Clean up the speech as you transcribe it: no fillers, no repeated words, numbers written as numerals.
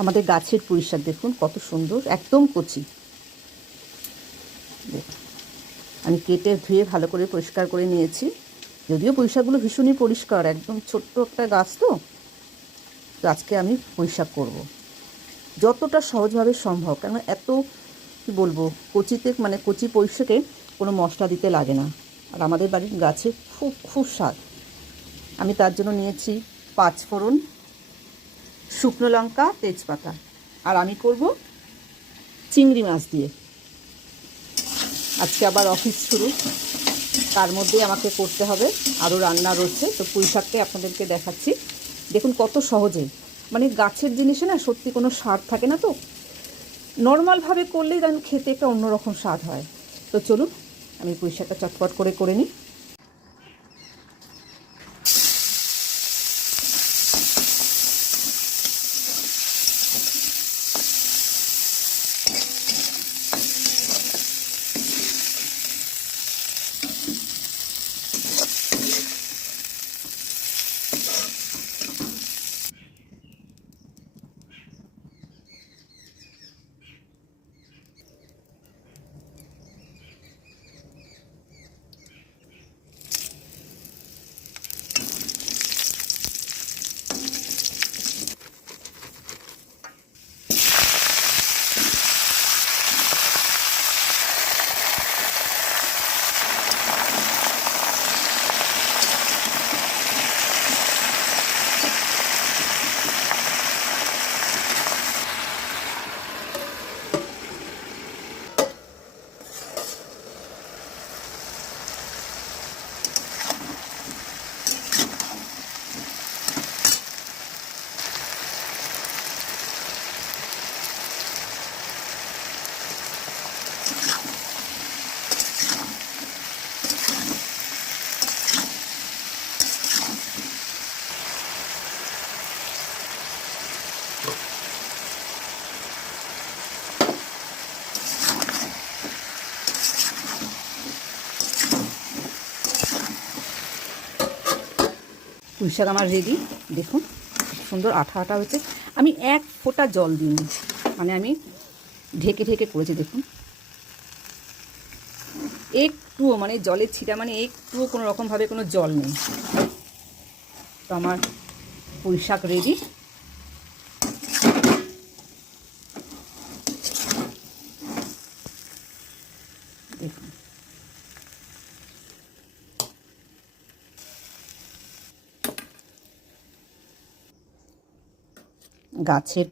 আমাদের গাছের পুঁই শাক দেখুন কত সুন্দর, একদম কচি। আমি কেটে ধুয়ে ভালো করে পরিষ্কার করে নিয়েছি। যদিও পুঁই শাকগুলো ভীষণই পরিষ্কার, একদম ছোট্ট একটা গাছ তো আজকে আমি পুঁই শাক করবো যতটা সহজভাবে সম্ভব। কেন এত কী বলবো, কচিতে মানে কচি পুঁই শাকে কোনো মশলা দিতে লাগে না, আর আমাদের বাড়ির গাছে খুব খুব স্বাদ। আমি তার জন্য নিয়েছি 5 ফোড়ন, শুকনো লঙ্কা, তেজপাতা। আর আমি করব চিংড়ি মাছ দিয়ে। আজকে আবার অফিস শুরু, তার মধ্যেই আমাকে করতে হবে, আরও রান্না রয়েছে। তো পুঁই শাকটাই আপনাদেরকে দেখাচ্ছি। দেখুন কত সহজে, মানে গাছের জিনিসে না সত্যি কোনো স্বাদ থাকে না, তো নর্মালভাবে করলেই যেন খেতে একটা অন্যরকম স্বাদ হয়। তো চলুন আমি পুঁই শাকটা চটপট করে নিই। পুঁই শাক আমার রেডি, দেখুন খুব সুন্দর আঠা আঠা হয়েছে। আমি এক ফোঁটা জল দিইনি, মানে আমি ঢেকে ঢেকে করেছি। দেখুন একটুও মানে জলের ছিটা মানে একটুও কোনো রকমভাবে কোনো জল নেই। তো আমার পুঁই শাক রেডি। দেখুন গাছের